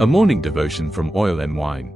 A morning devotion from Oil and Wine.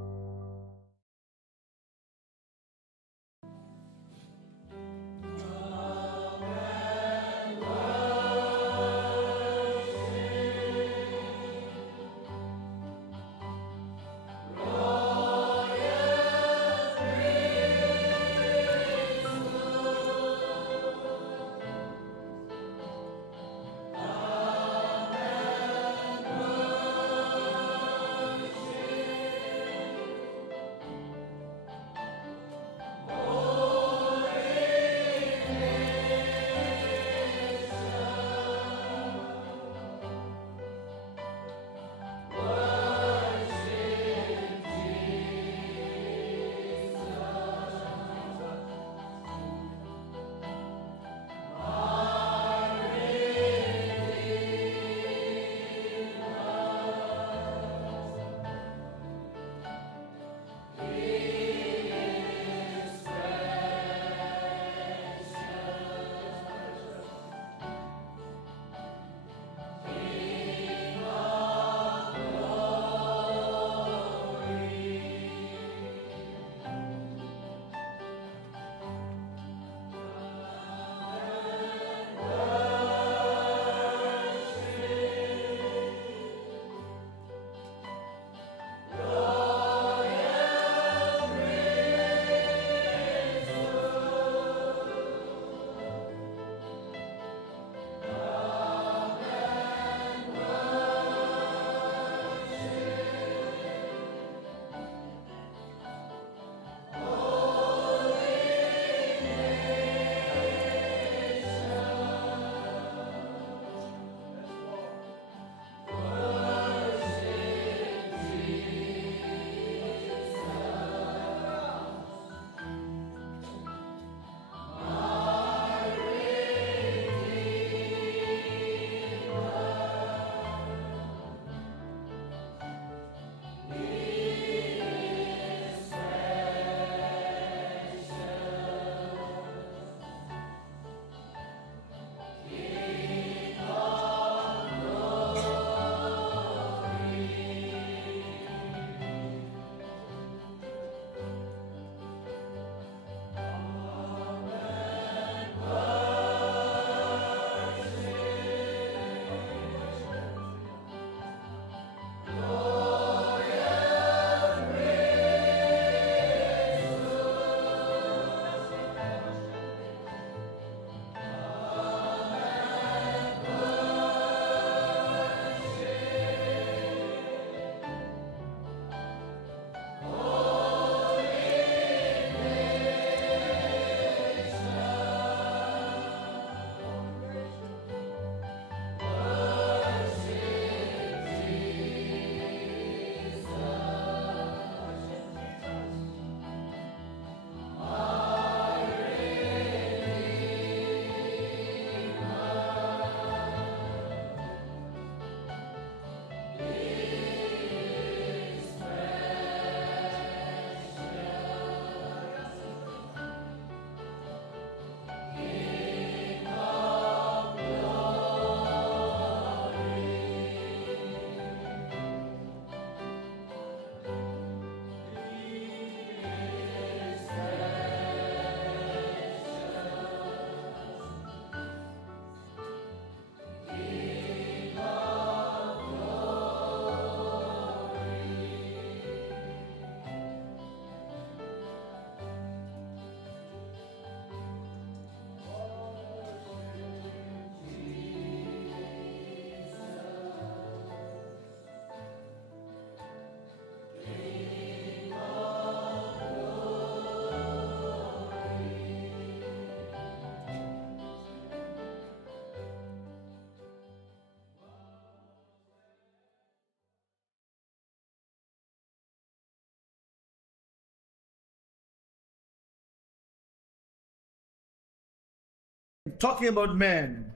Talking about men,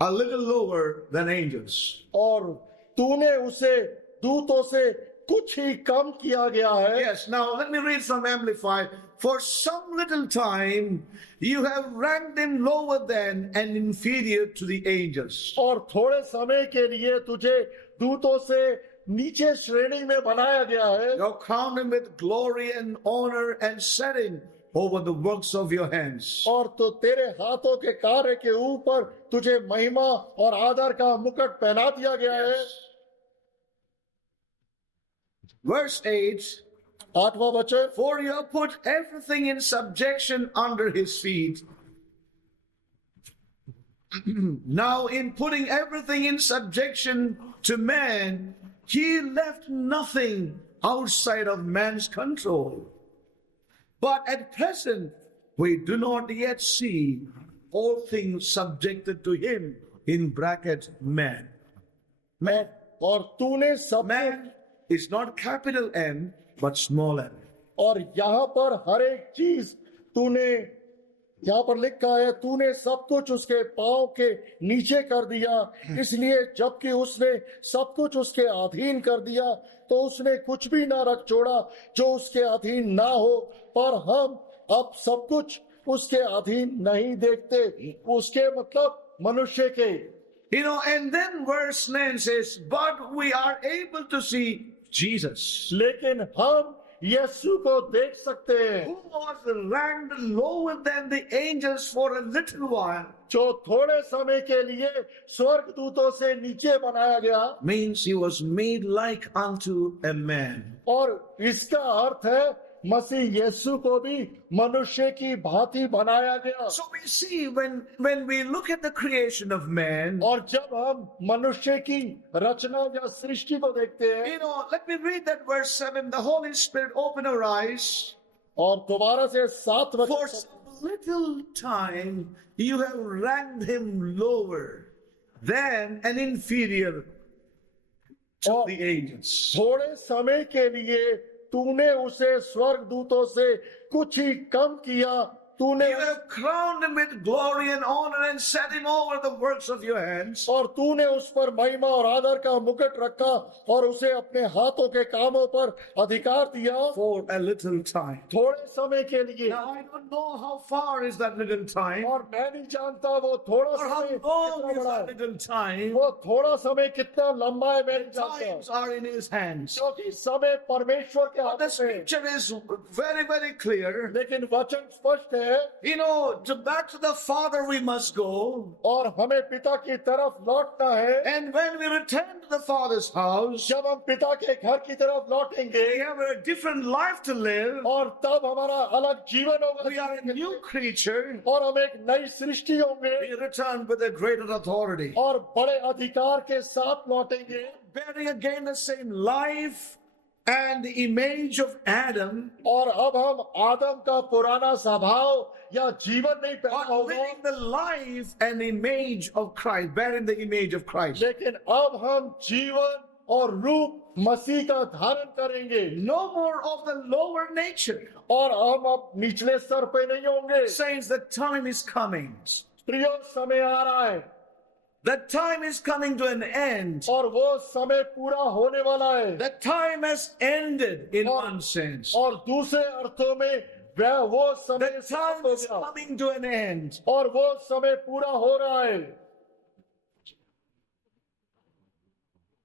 a little lower than angels. और तूने उसे दूतों से कुछ ही कम किया गया है. Yes, now let me read some Amplified. For some little time, you have ranked him lower than and inferior to the angels. और थोड़े समय के लिए तुझे दूतों से नीचे श्रेणी में बनाया गया है You're crowned him with glory and honor and set him over the works of your hands. और तो तेरे हाथों के कार्य के ऊपर तुझे महिमा और आदर का मुकुट पहना दिया गया है। Verse 8, 8वां वचन, for you have put everything in subjection under his feet. Now, in putting everything in subjection to man, he left nothing outside of man's control. But at present, we do not yet see all things subjected to him, in bracket, man. Man. और तूने सब, Man is not capital M, but small m. और यहाँ पर हर एक चीज तूने, यहाँ पर लिखा है तूने सब कुछ उसके पांव के नीचे कर दिया, इसलिए जबकि उसने सब कुछ उसके अधीन कर दिया तो उसने कुछ भी ना रख छोड़ा जो उसके अधीन ना हो। पर हम अब सब कुछ उसके अधीन नहीं देखते, उसके मतलब मनुष्य के। You know, and then verse 9 says, but we are able to see Jesus, लेकिन हम यीशु को देख सकते हैं, who was ranked lower than the angels for a little while. जो थोड़े समय के लिए स्वर्गदूतों से नीचे बनाया गया, Means he was made like unto a man. और इसका अर्थ है मसीह यीशु को भी मनुष्य की भांति बनाया गया। So we see when we look at the creation of man, और जब हम मनुष्य की रचना या सृष्टि को देखते हैं, you know, let me read that verse 7. The Holy Spirit open our eyes. और दोबारा से 7 For वचन, some little time you have ranked him lower than an inferior to और the angels. थोड़े समय के लिए तूने उसे स्वर्गदूतों से कुछ ही कम किया, तूने You have crowned him with glory and honor and set him over the works of your hands. और तूने उस पर महिमा और आदर का मुकुट रखा और उसे अपने हाथों के कामों पर अधिकार दिया For a little time. थोड़े समय के लिए। Now I don't know how far is that little time, और मैं नहीं जानता वो थोड़ा or how समय long कितना is बड़ा that है, little time. वो थोड़ा समय कितना लंबा है मैं नहीं Times जानता, are in his hands. क्योंकि समय परमेश्वर के But the हाथ में है। scripture is very, very clear. लेकिन वचन स्पष्ट है You know, back to the Father we must go. और हमें पिता की तरफ लौटना है। And when we return to the Father's house, जब हम पिता के घर की तरफ लौटेंगे we have a different life to live. और तब हमारा अलग जीवन होगा, We are a new creature. और हम एक नई सृष्टि होंगे We return with a greater authority, और बड़े अधिकार के साथ लौटेंगे, bearing again the same life and the image of Adam, और अब हम आदम का पुराना स्वभाव या जीवन नहीं पैदा but होगा, living the life and image of Christ, bearing the image of Christ. लेकिन अब हम जीवन और रूप मसीह का धारण करेंगे, No more of the lower nature. और हम अब निचले स्तर पे नहीं होंगे। Saints, the time is coming. प्रियो, समय आ रहा है The time is coming to an end. और वो समय पूरा होने वाला है, The time has ended in और- one sense. और दूसरे अर्थों में वह वो समय The समाप्त time हो is गया coming to an end. और वो समय पूरा हो रहा है।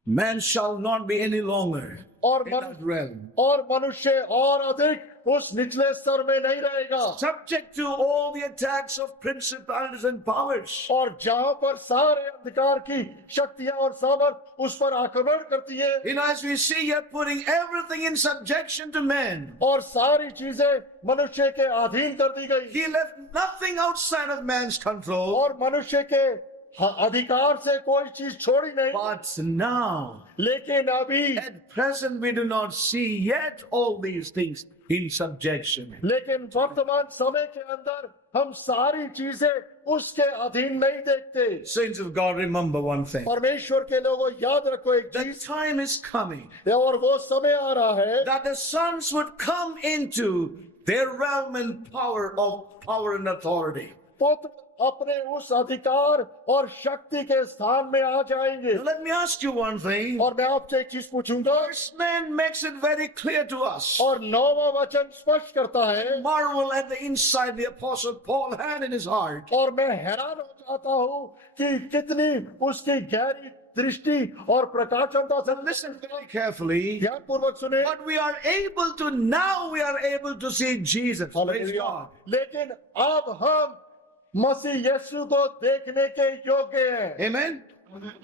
Man shall not be any longer और in that realm. और मनुष्य और अधिक उस निचले स्तर में नहीं रहेगा, Subject to all the attacks of principalities and powers. और जहां पर सारे अंधकार की शक्तियां और सामर्थ उस पर आक्रमण करती है, You know, as we see here, putting everything in subjection to man. और सारी चीजें मनुष्य के अधीन कर दी गई, He left nothing outside of man's control. और मनुष्य के अधिकार से कोई चीज छोड़ी नहीं। But now, लेकिन अभी, at present, we do not see yet all these things in subjection. लेकिन वर्तमान समय के अंदर हम सारी चीजें उसके अधीन नहीं देखते। Saints of God, remember one thing. परमेश्वर के लोगों, याद रखो एक The चीज, time is coming और वो समय आ रहा है that the sons would come into their realm and power and authority. पुत्र अपने उस अधिकार और शक्ति के स्थान में आ जाएंगे। Let me ask you one thing. और मैं आपसे एक चीज पूछूंगा, Verse 9 makes it very clear to us. और 9वां वचन स्पष्ट करता है, Marvel at the insight the apostle Paul had in his heart. और मैं हैरान हो जाता हूँ कि कितनी उसकी गहरी दृष्टि और प्रकाशनता से Listen very carefully. ध्यानपूर्वक सुने। But we are able to, now we are able to see Jesus. Praise God. लेकिन अब हम मसीह यीशु को देखने के योग्य हैं। Amen.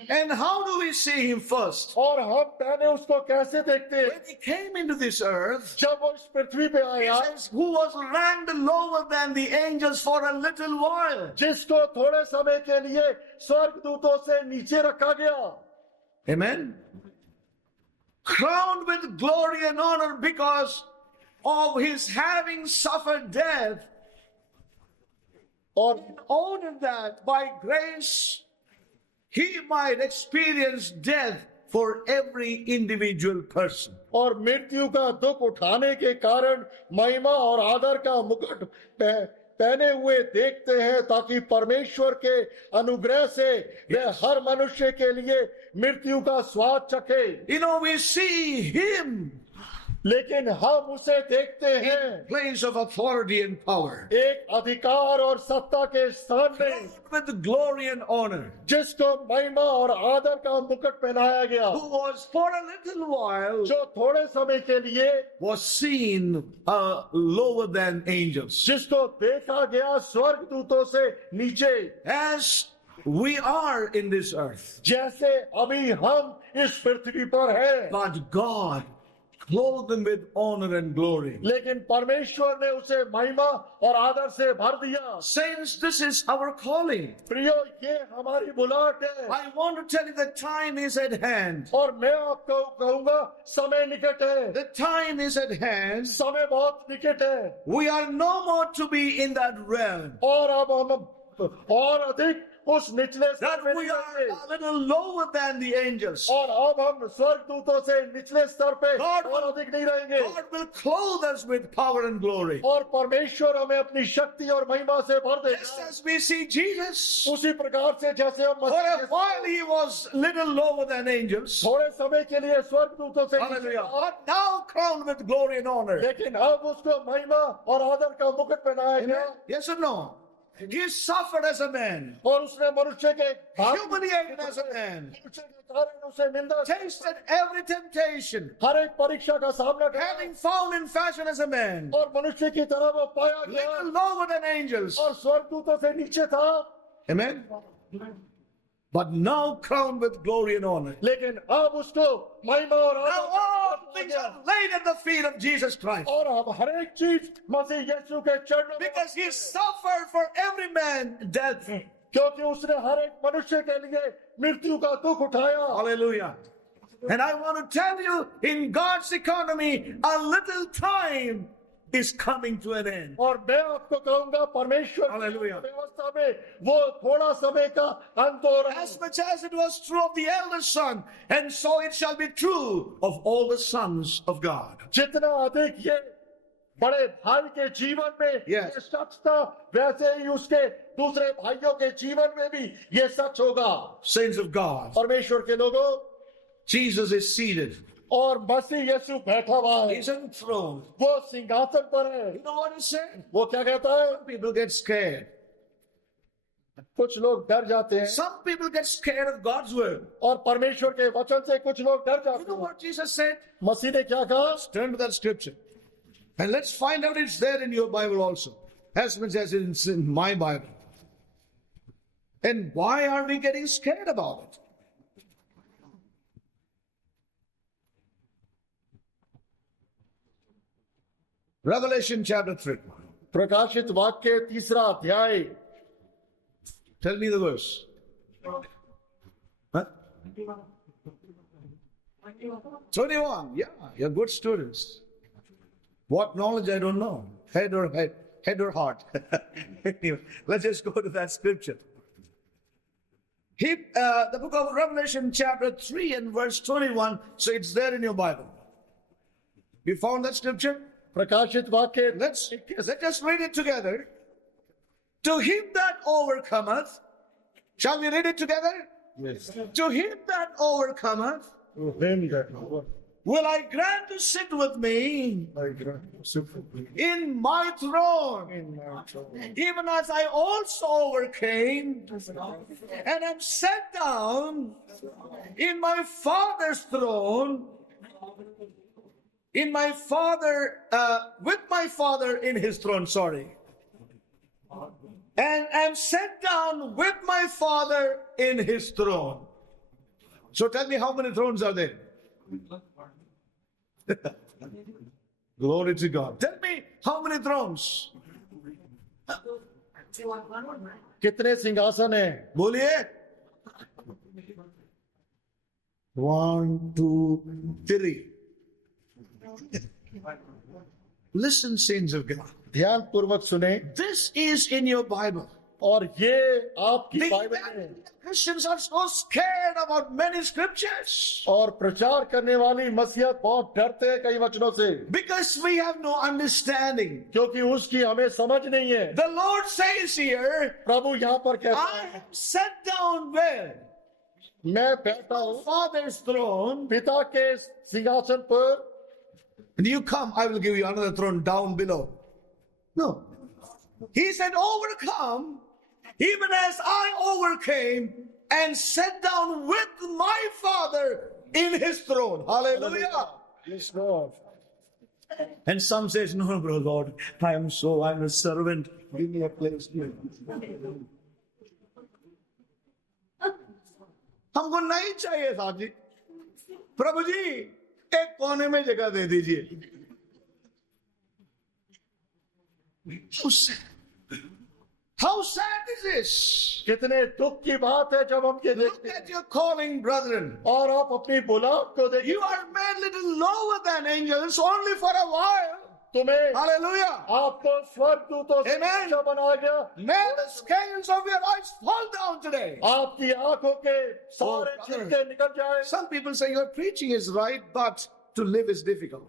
And how do we see him first? और हम पहले उसको कैसे देखते हैं? When he came into this earth, जब वो इस पृथ्वी पे he आया, says, who was ranked lower than the angels for a little while. जिसको थोड़े समय के लिए स्वर्गदूतों से नीचे रखा गया। Amen. Crowned with glory and honor because of his having suffered death, और in order that by grace he might experience death for every individual person. और मृत्यु का दुख उठाने के कारण महिमा और आदर का मुकुट पहने हुए देखते हैं, ताकि परमेश्वर के अनुग्रह से वे हर मनुष्य के लिए मृत्यु का स्वाद चखे। You know, we see him लेकिन हम उसे देखते हैं in place of authority and power, एक अधिकार और सत्ता के स्थान में, with glory and honor, जिसको महिमा और आदर का मुकुट पहनाया गया, who was for a little while जो थोड़े समय के लिए was seen lower than angels. जिसको देखा गया स्वर्गदूतों से नीचे, As we are in this earth, जैसे अभी हम इस पृथ्वी पर हैं, but God clothed him with honor and glory. लेकिन परमेश्वर ने उसे महिमा और आदर से भर दिया। Saints, this is our calling. प्रियो, ये हमारी बुलाहट है। I want to tell you the time is at hand. और मैं आपको कहूंगा, समय निकट है, The time is at hand. समय बहुत निकट है। We are no more to be in that realm. और अब हम और अधिक उस निचले स्तर That में we नहीं are रहेंगे। a little lower than the angels. और अब हम स्वर्गदूतों से निचले स्तर पे God और will- अधिक नहीं रहेंगे। God will clothe us with power and glory. और परमेश्वर हमें अपनी शक्ति और महिमा से भर Just देगा। as we see Jesus, उसी प्रकार से जैसे हम for Masih a Yeshu while he was little lower than angels. थोड़े समय के लिए स्वर्गदूतों से नीचे Hallelujah. था, But now crowned with glory and honor. लेकिन अब उसको महिमा और आदर का मुकुट पहनाया Amen. गया। Yes or no? He suffered as a man, और उसने मनुष्य के humiliated as a man, मनुष्य के कारण उसे निंदा, tasted every temptation, हर एक परीक्षा का सामना किया, having found in fashion as a man, और मनुष्य की तरह वो पाया गया little lower than angels. और स्वर्गदूतों से नीचे था। Amen. But now crowned with glory and honor. लेकिन अब उसको महिमा और Now आदर all का things गया। are laid at the feet of Jesus Christ. और अब हर एक चीज मसीह यीशु के चरणों में, Because he suffered for every man death. क्योंकि उसने हर एक मनुष्य के लिए मृत्यु का दुख उठाया। Hallelujah. And I want to tell you, in God's economy, a little time is coming to an end. और मैं आपको कहूंगा, परमेश्वर की Hallelujah. व्यवस्था में वो थोड़ा समय का अंत हो रहा है। As much as it was true of the eldest son, and so it shall be true of all the sons of God. जितना अधिक ये बड़े भाई के जीवन में Yes. ये सच था, वैसे ही उसके दूसरे भाइयों के जीवन में भी ये सच होगा। Saints of God, परमेश्वर के लोगों, Jesus is seated. और मसीह यीशु बैठा हुआ है, He's enthroned. वो सिंहासन पर है। You know what he said? वो क्या कहता है? People get scared. कुछ लोग डर जाते हैं, Some people get scared of God's word. और परमेश्वर के वचन से कुछ लोग डर You जाते know हैं। what Jesus said? मसीह ने क्या कहा? Let's turn to that scripture. And let's find out it's there in your Bible also. As much as it's in my Bible. And why are we getting scared about it? Revelation chapter 3. प्रकाशित वाक्य 3 अध्याय। Tell me the verse. Huh? 21. Yeah, you're good students. What knowledge, I don't know. Head or heart. Anyway, let's just go to that scripture. The book of Revelation chapter 3 and verse 21. So it's there in your Bible. You found that scripture? प्रकाशित वाक्य Let us read it together. To him that overcometh, shall we read it together? Yes. To him that overcometh, will I grant to sit with me in my throne, even as I also overcame and am set down in my Father's throne, with my Father in his throne, and am set down with my Father in his throne. So tell me, how many thrones are there? Glory to God. Tell me, how many thrones? कितने सिंहासन हैं? बोलिए. 1, 2, 3. Listen, saints of God. ध्यान पूर्वक सुने. This is in your Bible. और ये आपकी The बाइबल में. Christians are so scared about many scriptures और प्रचार करने वाली मसीहत बहुत डरते हैं कई वचनों से, because we have no understanding. क्योंकि उसकी हमें समझ नहीं है. The Lord says here, प्रभु यहाँ पर कहता I है, am set down where? मैं बैठा हूँ Father's throne. पिता के सिंहासन पर. And you come, I will give you another throne down below. No. He said, overcome, even as I overcame and sat down with my Father in his throne. Hallelujah. Yes, Lord. And some says, no, bro, Lord, I'm a servant. Give me a place here. हमको नहीं चाहिए साहब जी. प्रभु जी, एक कोने में जगह दे दीजिए. How sad is this? कितने दुख की बात है जब हम ये Look देखते हैं. at your calling, brethren. और आप अपनी बुलाहट को देखिए. You are made little lower than angels only for a while. तुम्हें Hallelujah. आपको स्वर्गदूतों से Amen. ऊंचा बनाया गया. May the scales of your eyes fall down today. आपकी आंखों के सारे Oh, छिलके निकल जाए. Some people say your preaching is right, but to live is difficult.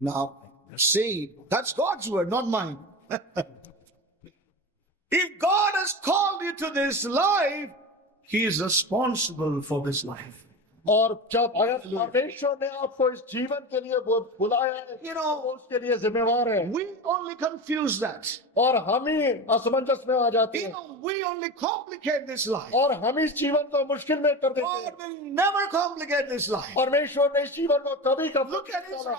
Now, see, that's God's word, not mine. If God has called you to this life, He is responsible for this life. और जब अगर परमेश्वर ने आपको इस जीवन के लिए बुलाया है, You know, वो उसके लिए जिम्मेवार है. we only confuse that. और हम ही असमंजस में आ जाते You हैं. know, we only complicate this life. और हम इस जीवन को मुश्किल में कर देते God हैं. will never complicate this life. परमेश्वर ने इस जीवन को कभी कभी Look at Israel.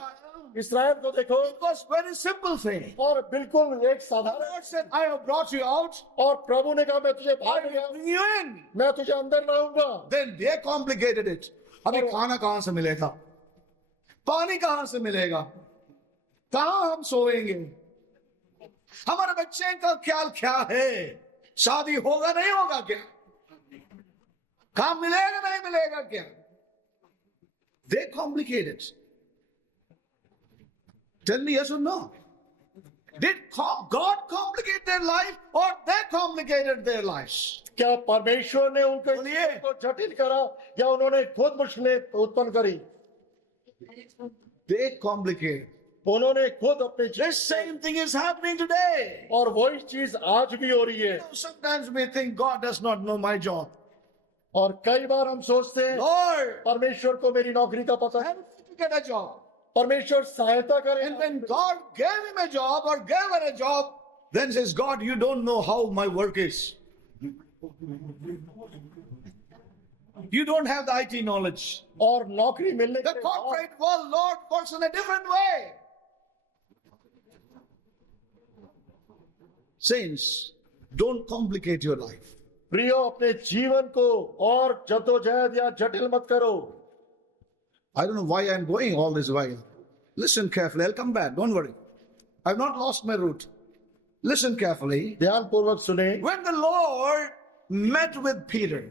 इसराइल को देखो. It was very simple thing. और बिल्कुल एक The साधारण. Lord said, I have brought you out. और प्रभु ने कहा मैं तुझे I बाहर will लाऊंगा, bring you in. मैं तुझे अंदर लाऊंगा. Then they complicated it. अभी खाना कहां से मिलेगा? पानी कहां से मिलेगा? कहां हम सोएंगे? हमारे बच्चे का ख्याल क्या है? शादी होगा नहीं होगा क्या? काम मिलेगा नहीं मिलेगा क्या? They complicate it. Tell me yes or no. Did God complicate their life or they complicated their lives? क्या परमेश्वर ने उनके बोलिए। जीवन को जटिल करा या उन्होंने खुद मुश्किलें उत्पन्न करी? They complicated. उन्होंने खुद अपने The same thing is happening today. और वही चीज आज भी हो रही है. Sometimes we think God does not know my job. और कई बार हम सोचते हैं Lord, परमेश्वर को मेरी नौकरी का पता है. help me to get a job. परमेश्वर सहायता करे. And when God gave him a job or gave her a job, then says, God, you don't know how my work is. You don't have the IT knowledge. और नौकरी मिलने The के बाद corporate world, Lord, works in a different way. Saints, don't complicate your life. प्रियो अपने जीवन को और जद्दोजहद या जटिल मत करो. I don't know why I'm going all this while. Listen carefully. I'll come back. Don't worry. I've not lost my route. Listen carefully. ध्यान पूर्वक सुने. When the Lord met with Peter,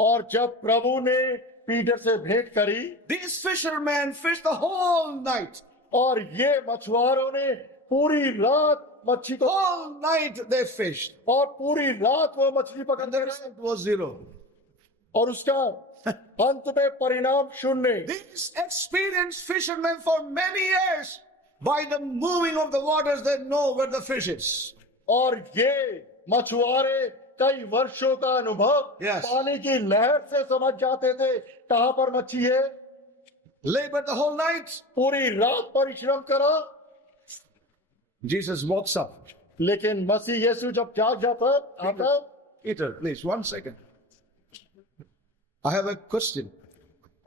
और जब प्रभु ने पीटर से भेंट करी these fishermen fished the whole night. और ये मछुआरों ने पूरी रात मच्छी को All night they fished. और पूरी रात वो मछली पकड़ते And the रहे result was 0. और उसका अंत में परिणाम शून्य. These experienced fishermen for many years, by the moving of the waters, they know where the fish is. और ये मछुआरे कई वर्षों का अनुभव Yes. पानी की लहर से समझ जाते थे कहां पर मच्छी है. labored the whole night. पूरी रात परिश्रम करा, Jesus walks up. लेकिन मसीह यीशु जब जाग जाता आता, Peter, please, 1 second. I have a question.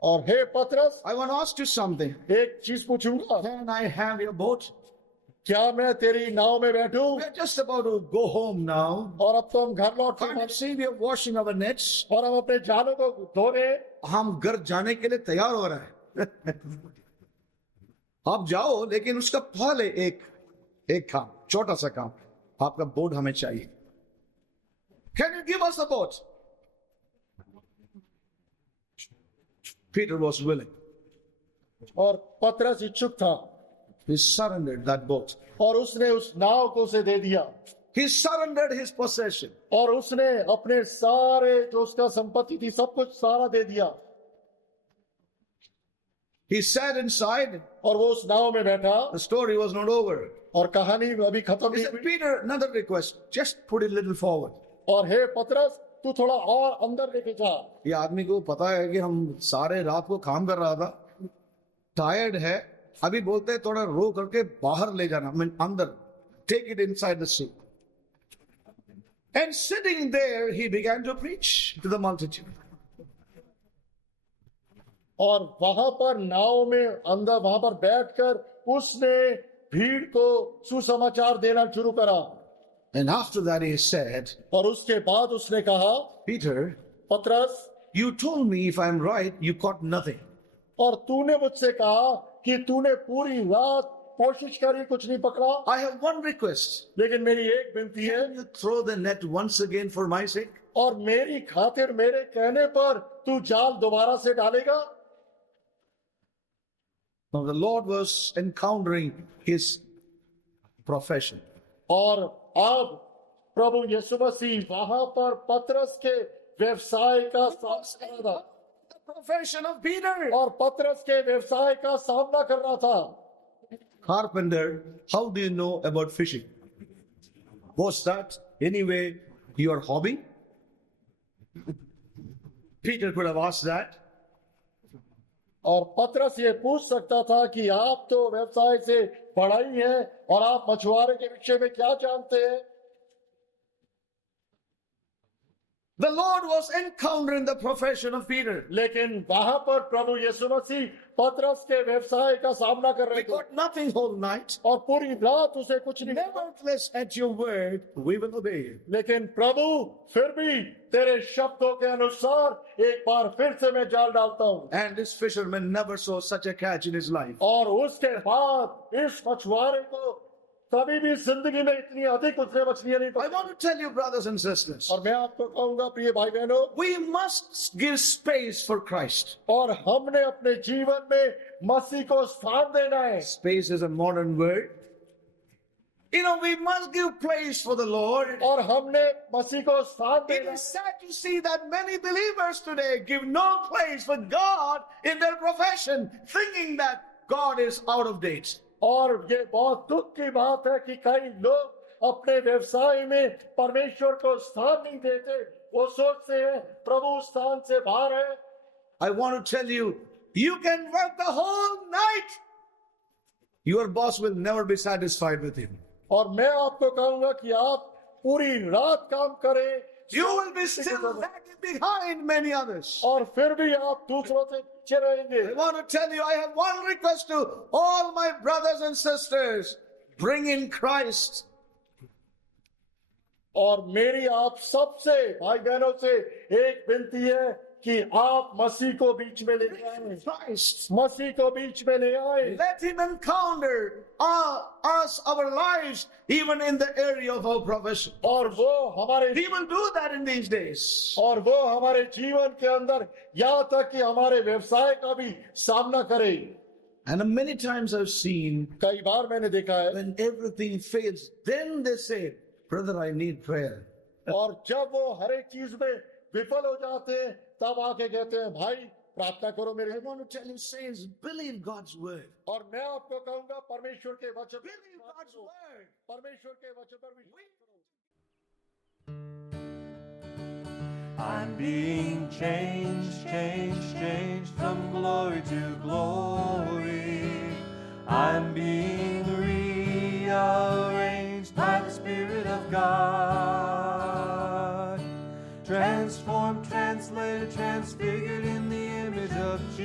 और हे पतरस, I want to ask you something. एक चीज पूछूंगा, Can I have your boat? क्या मैं तेरी नाव में बैठूं? We're just about to go home now. और अब तो हम घर लौट Can't you के see we are washing our nets? और हम अपने जानों को धोने, हम घर जाने के लिए तैयार हो रहा है. आप जाओ, लेकिन उसका पहले एक काम, छोटा सा काम, आपका बोट हमें चाहिए. Can you give us a boat? Peter was willing. और पतरस इच्छुक था, He surrendered that boat. और उसने उस नाव को उसे दे दिया, He surrendered his possession. और उसने अपने सारे जो उसका संपत्ति थी सब कुछ सारा दे दिया, He sat inside. और वो उस नाव में बैठा, The story was not over. और कहानी अभी खत्म He नहीं said, हुई. Peter, another request. Just put it a little forward. और हे पतरस, तू थोड़ा और अंदर लेके जा. ये आदमी को पता है कि हम सारे रात को काम कर रहा था, टायर्ड है, अभी बोलते हैं थोड़ा रो करके बाहर ले जाना, I mean, अंदर, take it inside the sea. And sitting there, he began to preach to the multitude. और वहां पर नाव में अंदर वहां पर बैठकर उसने भीड़ को सुसमाचार देना शुरू करा. And after that he said, और उसके बाद उसने कहा, Peter, पतरस, you told me if I'm right, you caught nothing. और तूने मुझसे कहा कि तूने पूरी रात कोशिश करी, कुछ नहीं पकड़ा, I have one request. लेकिन मेरी एक विनती है, Can you throw the net once again for my sake? और मेरी खातिर मेरे कहने पर तू जाल दोबारा से डालेगा. Now the Lord was encountering his profession. और अब प्रभु यीशु मसीह वहां पर पतरस के व्यवसाय का सामना कर रहा था, The profession of Peter. और पतरस के व्यवसाय का सामना कर रहा था. Carpenter, how do you know about fishing? Was that anyway your hobby? Peter could have asked that. और पतरस ये पूछ सकता था कि आप तो व्यवसाय से पढ़ाई है और आप मछुआरे के विषय में क्या जानते हैं. The Lord was encountering the profession of Peter. लेकिन वहां पर प्रभु यीशु मसीह पतरस के व्यवसाय का सामना कर रहे We थे, got nothing whole night. और पूरी रात उसे कुछ नहीं मिला. Nevertheless, at your word, we will obey you. लेकिन प्रभु फिर भी तेरे शब्दों के अनुसार एक बार फिर से मैं जाल डालता हूँ. And this fisherman never saw such a catch in his life. और उसके बाद इस मछुआरे को कभी भी जिंदगी में इतनी अधिक उसने मछलियां नहीं I पकड़ी. want to tell you, brothers and sisters, और मैं आपको कहूंगा प्रिय भाई बहनों, we must give space for Christ. और हमने अपने जीवन में मसीह को स्थान देना है. Space is a modern word. You know, we must give place for the Lord. और हमने मसीह को स्थान It देना is sad to see that many believers today give no place for God in their profession, thinking that God is out of date. और ये बहुत दुख की बात है कि कई लोग अपने व्यवसाय में परमेश्वर को स्थान नहीं देते. वो सोचते हैं प्रभु स्थान से बाहर है. I want to tell you, you can work the whole night. Your boss will never be satisfied with you. और मैं आपको कहूंगा कि आप पूरी रात काम करें, You will be still lagging behind many others. और फिर भी आप दूसरों से पीछे रहेंगे. I want to tell you, I have one request to all my brothers and sisters. Bring in Christ. और मेरी आप सबसे भाई बहनों से एक विनती है कि आप मसीह को बीच में ले आए. Christ. मसीह को बीच में ले आए. Let him encounter us, our lives, even in the area of our profession. और वो हमारे He will do that in these days. और वो हमारे जीवन के अंदर यहाँ तक कि हमारे व्यवसाय का भी सामना करे. And many times I've seen कई बार मैंने देखा है, when everything fails, then they say, brother, I need prayer. और जब वो हर एक चीज में विफल हो जाते हैं तब आके कहते हैं भाई प्रार्थना करो मेरे. I want to tell you, saints, believe God's word. और मैं आपको कहूंगा परमेश्वर के वचन, Believe God's word. परमेश्वर के वचन पर विश्वास करो. I'm being changed, changed, changed from glory to glory.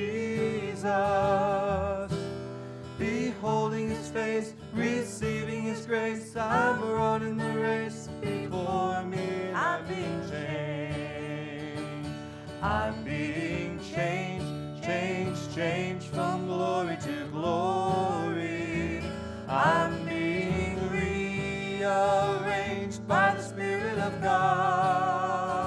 Jesus. Beholding his face, receiving his grace, I'm running the race before me, and I'm being changed. I'm being changed, changed, changed from glory to glory. I'm being rearranged by the Spirit of God.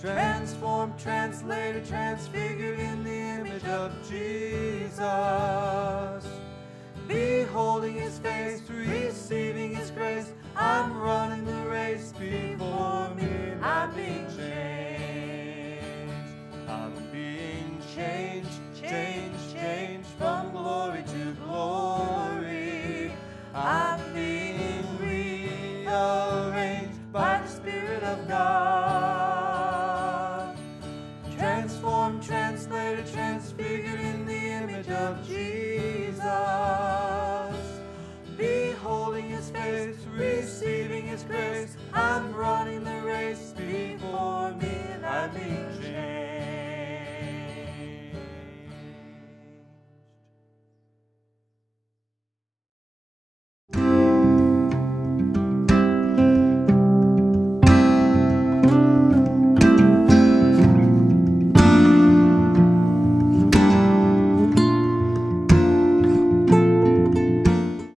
Transformed, translated, transfigured in the image of Jesus. Beholding his face, receiving his grace, I'm running the race before me, and I'm being changed. I'm being changed, changed, changed from glory to glory. I'm being rearranged by the Spirit of God. Transformed, translated, transfigured in the image of Jesus. Beholding his face, receiving his grace, I'm running the race before me, and I'm being